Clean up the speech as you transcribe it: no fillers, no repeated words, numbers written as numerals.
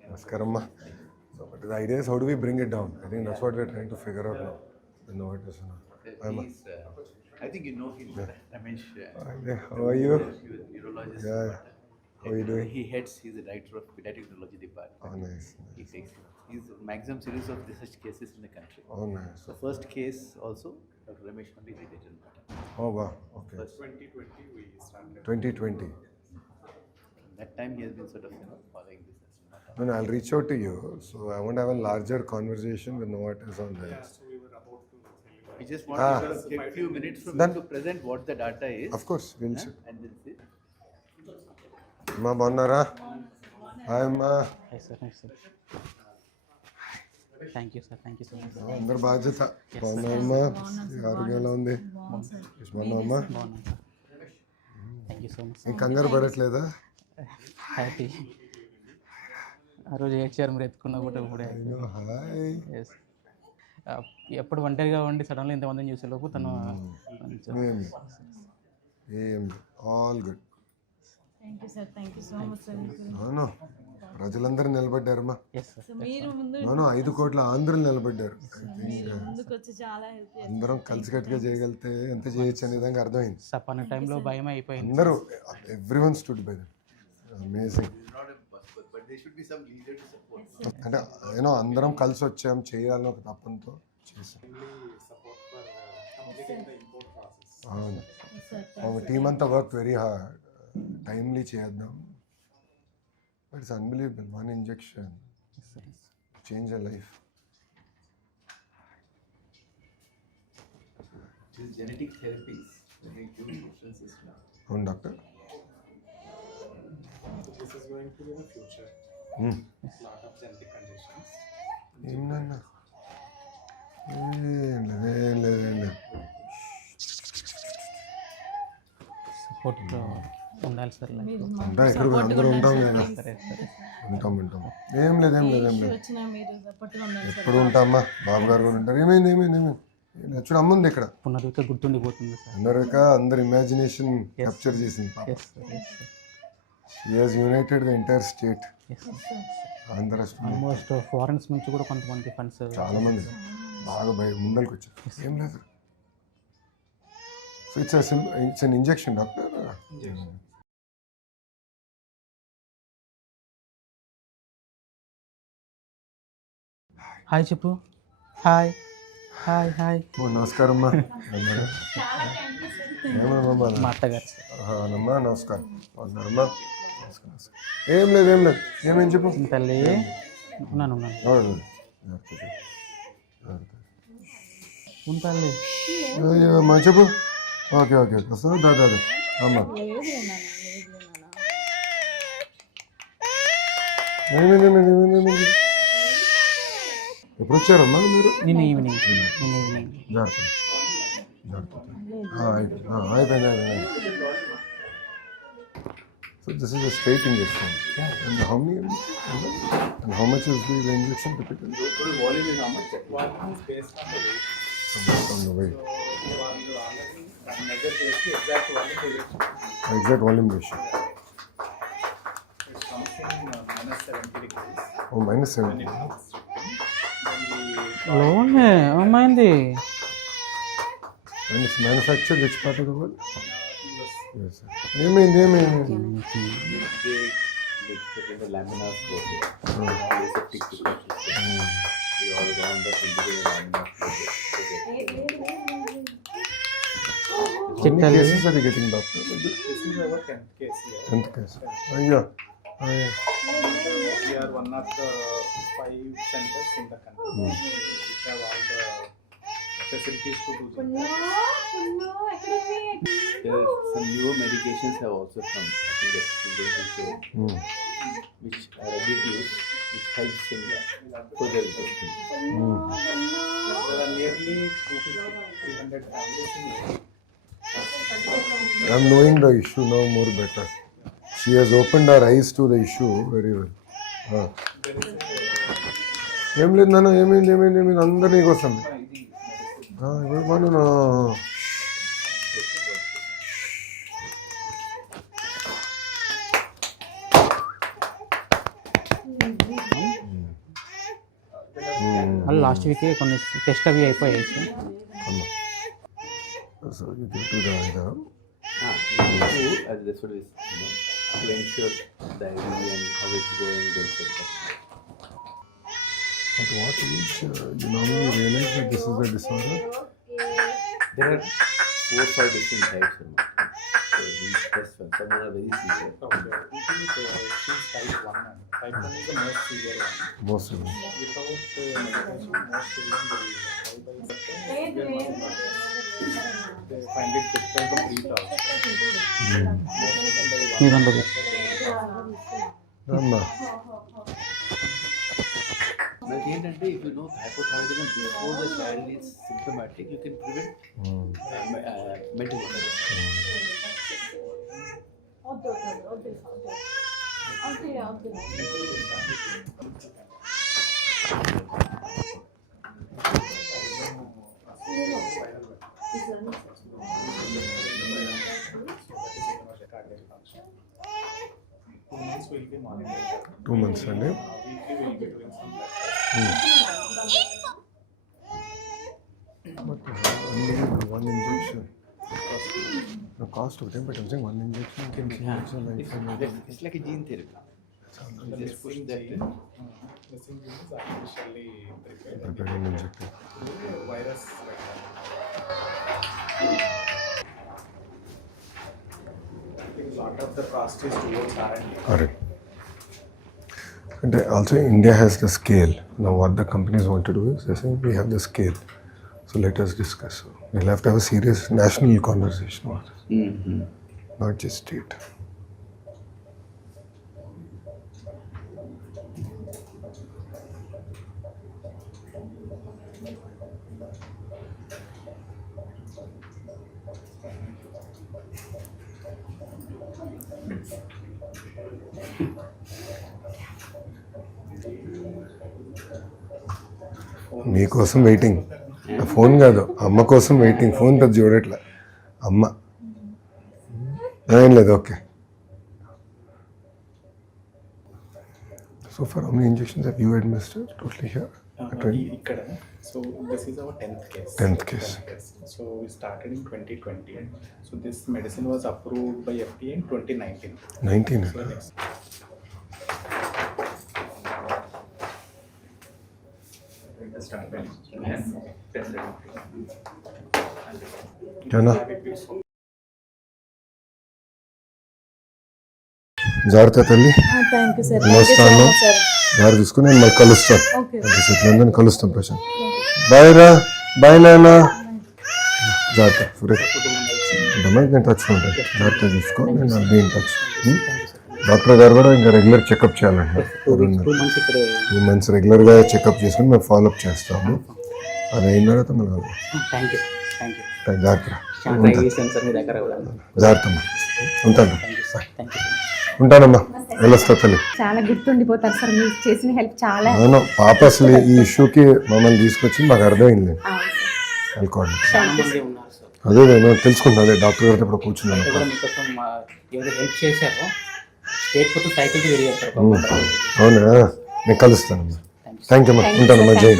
Namaskaram. So, but the idea is how do we bring it down? I think that's what we're trying to figure out now. The notice. I think you know him, Ramesh. How are you? Urologist. Yeah. How are you doing? He's the director of pediatric urology department. Oh, nice. He takes he's the maximum series of such cases in the country. Oh, nice. The first case also, Dr. Ramesh only did it in Matter. Oh, wow. Okay. First, 2020 we started. 2020. that time he has been sort of following this as Matter. No, I'll reach out to you. So I want to have a larger conversation with Novartis on Yeah, this. so we were about to We just want to take a few minutes from Done. you to present what the data is. Of course, we'll see. And then see. అమ్మా బాగున్నారా? హాయ్ అమ్మా. Hi sir, hi sir. Thank you sir, thank you so much. అందరు బాధ్యత. బాగున్నావమ్మా? ఈ ఆరోగ్యం ఎలా ఉంది? బాగున్నావమ్మా? బాగున్నాను sir. Thank you so much ఈ కంగారు పడట్లేదా? హ్యాపీ. ఆ రోజు ఏడ్చారు మీరు ఎత్తుకున్నా కూడా ఇప్పుడే. హాయ్. ఎస్ ఎప్పుడు ఒంటరిగా ఉండి సడన్గా ఇంతమందిని చూసేలోపు తను ఏం all good. Thank you sir, thank you so much sir. No ప్రజలందరూ నిలబడ్డారమ్మా. Yes sir. మీరు ముందు నో 5 కోట్ల ఆంధ్రులు నిలబడ్డారు. ముందుకు వచ్చి చాలా హెల్ప్ చేస్తారు. అందరం కలిసికట్టుగా చేయగలిగితే ఎంత చేయొచ్చు అనే విధంగా అర్థమైంది. సపన్న టైంలో భయం అయిపోయింది. అందరూ everyone stood by them. Amazing. But there should be some leader to support. అంటే అందరం కలిసి వచ్చాం చేయాలని ఒక తప్పంతో చేసాం. support for completing the import process. అవును. సార్ టీమ్ అంతా వర్క్ వెరీ హార్డ్. టైమ్లీ చేద్దాం. But it's unbelievable. 1 injection change a life. These genetic therapies make huge differences now. అవును doctor. So this is going to be the future. Lot of genetic conditions. ఏమన్నా ఏం లేదు. సపోర్ట్ ఉండాలి sir life. ఉంటాం ఇక్కడ అందరూ ఉంటాం కదా. సరే సరే. ఉంటాం. ఏం లేదు. వచ్చినా మీరు సపోర్ట్గా ఉండండి సార్. ఎప్పుడు ఉంటామా? బాబు గారు కూడా ఉంటారు. ఏమైంది చూడు అమ్మ ఉంది ఇక్కడ. పునరుద్ధ గుర్తుండిపోతుంది సార్. అందరు ఇమాజినేషన్ క్యాప్చర్ చేసింది. Yes sir, yes sir. She has united the entire state. Yes sir. Andhra almost foreigners నుంచి కూడా కొంతమంది ఫండ్స్ చాలా మంది బాగా ముందరికి వచ్చారు. ఏం లేదు. So it's an injection doctor. Hi చెప్పు. Hi hi hi. నమస్కారం అమ్మా. మా అత్తగారు సార్. అమ్మా నమస్కారం. బాగున్నారమ్మా? ఏం లేదు. ఏమేం చెప్పు. తల్లి ఉన్నాను ఉంటాలి. అమ్మా చెప్పు. ఓకే వస్తుంది. దాదా అమ్మా ఏమైంది? ఎప్పుడు వచ్చారమ్మా మీరు? నిన్న ఈవినింగ్. జాగ్రత్త. అయిపోయింది. So this is a straight injection. And how many? And how much is the injection typically? Total volume is how much? One is based on the weight. Based on the weight. So one you already measure the exact volume direction. Exact volume ratio. It comes in minus 70 degrees. Oh, minus 70. Then లోనే అమ్మాయింది. And it's manufactured which part of the world? US. Yes, sir. ఏమైంది? They put in the laminar flow here. Aseptic deposits. We all round up into the laminar flow here. How many cases are you getting, doctor? This is our 10th case here. 10th case. Yeah. We are one of the 5 centers in the country which have all the facilities to do this. There are some newer medications have also come. I think that's going to show, which are ready to use, which helps in further testing. There are nearly 250-300 families in India. I'm knowing the issue now more better. She has opened her eyes to the issue very well. ఏం లేదు నాన్న. ఏమైంది? అందరు నీకు వస్తుంది. వాళ్ళు లాస్ట్ వీకే కొన్ని టెస్ట్ అవి అయిపోయాయి sir. So you give to the As this would is, to ensure the ID and how it's going. at what age you normally realize that this is a disorder? There are 4 or 5 different types. So these tests, some are very severe. Okay. I think she's type 1. And type 1 is the most severe one. Most of them. Without medication, most severe they find it difficult to breathe out. మీ దాంట్లో Rama. But if you know hypothyroidism before the child is symptomatic, you can prevent mental illness. Will be monitored. 2 months అండి. Weekly we'll be doing some blood But only one injection. The cost of them, but I'm saying one injection can change your life. It's like a gene therapy. You just push that in. missing gene is artificially prepared. Prepared and injected. Virus like that. I think a lot of the cost is towards R&D. Alright. And also India has the scale. Now what the companies want to do is they say we have the scale. So let us discuss. So we'll have to have a serious national conversation about this, not just state. మీకోసం waiting. Phone కాదు, అమ్మ కోసం waiting. Phone పెద్ద చూడట్లే అమ్మ. ఏం లేదు, okay. So for how many injections have you administered totally here? Ikkada. So this is our 10th case. 10th case. So we started in 2020. So this medicine was approved by FDA in 2019. 19. So next. Started. Yes. ఏనా జాగ్రత్త తల్లి. Thank you sir. వస్తాను, జాగ్రత్త చూసుకుని నేను మళ్ళీ కలుస్తాను. Okay. Settle కలుస్తాం ప్రశాంత్. బాయ్ రా, బాయ్ నాన్న. జాగ్రత్త ఫ్రెష్ నేను టచ్లో ఉంటాను. జాగ్రత్త చూసుకో, నేను అది ఇన్ టచ్. డాక్టర్ గారు కూడా ఇంకా రెగ్యులర్ చెకప్ చేయాలండి. 2 months రెగ్యులర్గా చెకప్ చేసుకుని మేము ఫాలోఅప్ చేస్తాము. అది అయిన తర్వాత మళ్ళీ థ్యాంక్ యూ. జాగ్రత్త ట్రై చేశాను సార్ మీ దగ్గర కూడా. జాగ్రత్త అమ్మా. ఉంటాను. Thank you. ఉంటానమ్మా, వెళ్ళొస్తా తల్లి. చాలా గుర్తుండిపోతారు సార్ మీరు చేసిన హెల్ప్ చాలా. అవును, పాప అసలు ఈ ఇష్యూకి మమ్మల్ని తీసుకొచ్చి మాకు అర్థమైంది. అనుకోండి, చాలా మంది ఉన్నారు సార్. అదే నేను తెలుసుకుంటాను. అదే డాక్టర్ గారితో ఇప్పుడు కూర్చున్నాను. కూడా మీకోసం ఎవరు హెల్ప్ చేశారో స్టేట్ మొత్తం సైకిల్కి తిరిగారు సార్. అవునా, నేను కలుస్తానమ్మా. థ్యాంక్ యూ అమ్మా. ఉంటానమ్మా. జై.